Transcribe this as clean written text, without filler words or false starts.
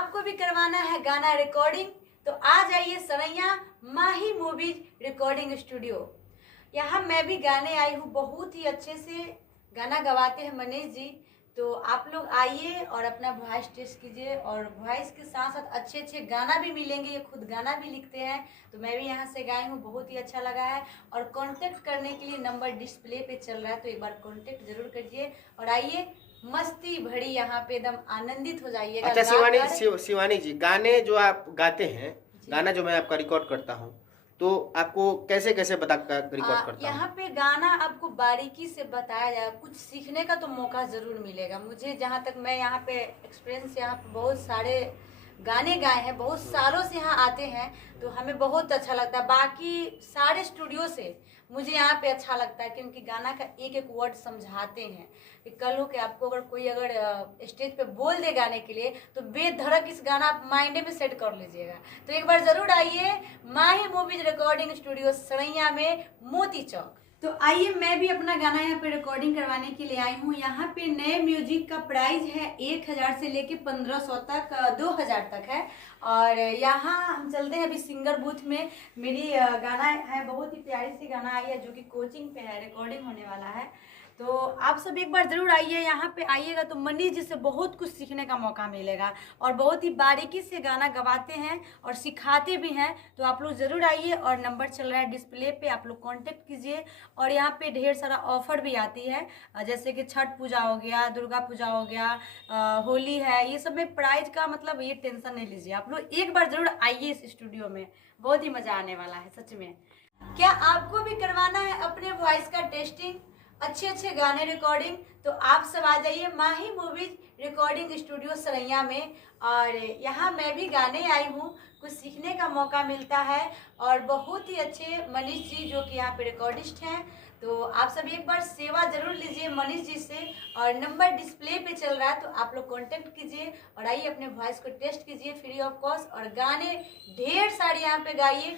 आपको भी करवाना है गाना रिकॉर्डिंग तो आ जाइए सरैया माही मूवीज रिकॉर्डिंग स्टूडियो। यहाँ मैं भी गाने आई हूँ, बहुत ही अच्छे से गाना गवाते हैं मनीष जी। तो आप लोग आइए और अपना वॉइस टेस्ट कीजिए, और वॉइस के साथ साथ अच्छे अच्छे गाना भी मिलेंगे। ये खुद गाना भी लिखते हैं, तो मैं भी यहाँ से गाई हूँ, बहुत ही अच्छा लगा है। और कांटेक्ट करने के लिए नंबर डिस्प्ले पे चल रहा है, तो एक बार कांटेक्ट जरूर करिए और आइए मस्ती भरी यहाँ पे एकदम आनंदित हो जाइएगा। अच्छा शिवानी जी, गाने जो आप गाते हैं, गाना जो मैं आपका रिकॉर्ड करता हूँ, तो आपको कैसे कैसे बता कर रिकॉर्ड करता हूँ? यहाँ पे गाना आपको बारीकी से बताया जाएगा, कुछ सीखने का तो मौका जरूर मिलेगा। मुझे जहाँ तक मैं यहाँ पे एक्सपीरियंस, यहाँ पे बहुत सारे गाने गाए हैं, बहुत सालों से यहाँ आते हैं, तो हमें बहुत अच्छा लगता है। बाकी सारे स्टूडियो से मुझे यहाँ पे अच्छा लगता है, क्योंकि गाना का एक एक वर्ड समझाते हैं कि कल हो के आपको अगर कोई स्टेज पे बोल दे गाने के लिए, तो बेधड़क इस गाना आप माइंड में सेट कर लीजिएगा। तो एक बार जरूर आइए माही मूवीज रिकॉर्डिंग स्टूडियो सरैया में, मोती चौक। तो आइए मैं भी अपना गाना यहाँ पे रिकॉर्डिंग करवाने के लिए आई हूँ। यहाँ पे नए म्यूजिक का प्राइस है 1000 से लेके 1500 तक, 2000 तक है। और यहाँ हम चलते हैं अभी सिंगर बूथ में। मेरी गाना है, बहुत ही प्यारी सी गाना आई है, जो कि कोचिंग पे है, रिकॉर्डिंग होने वाला है। तो आप सब एक बार जरूर आइए, यहाँ पे आइएगा तो मनीष जी से बहुत कुछ सीखने का मौका मिलेगा, और बहुत ही बारीकी से गाना गवाते हैं और सिखाते भी हैं। तो आप लोग जरूर आइए, और नंबर चल रहा है डिस्प्ले पे, आप लोग कांटेक्ट कीजिए। और यहाँ पे ढेर सारा ऑफर भी आती है, जैसे कि छठ पूजा हो गया, दुर्गा पूजा हो गया, होली है, ये सब में प्राइज का मतलब ये टेंशन नहीं लीजिए। आप लोग एक बार जरूर आइए इस स्टूडियो में, बहुत ही मजा आने वाला है सच में। क्या आपको भी करवाना है अपने वॉइस का टेस्टिंग, अच्छे अच्छे गाने रिकॉर्डिंग, तो आप सब आ जाइए माही मूवीज रिकॉर्डिंग स्टूडियो सरैया में। और यहाँ मैं भी गाने आई हूँ, कुछ सीखने का मौका मिलता है, और बहुत ही अच्छे मनीष जी जो कि यहाँ पे रिकॉर्डिस्ट हैं। तो आप सब एक बार सेवा जरूर लीजिए मनीष जी से, और नंबर डिस्प्ले पे चल रहा है, तो आप लोग कांटेक्ट कीजिए और आइए अपने वॉइस को टेस्ट कीजिए फ्री ऑफ कॉस्ट, और गाने ढेर सारे यहाँ पे गाइए।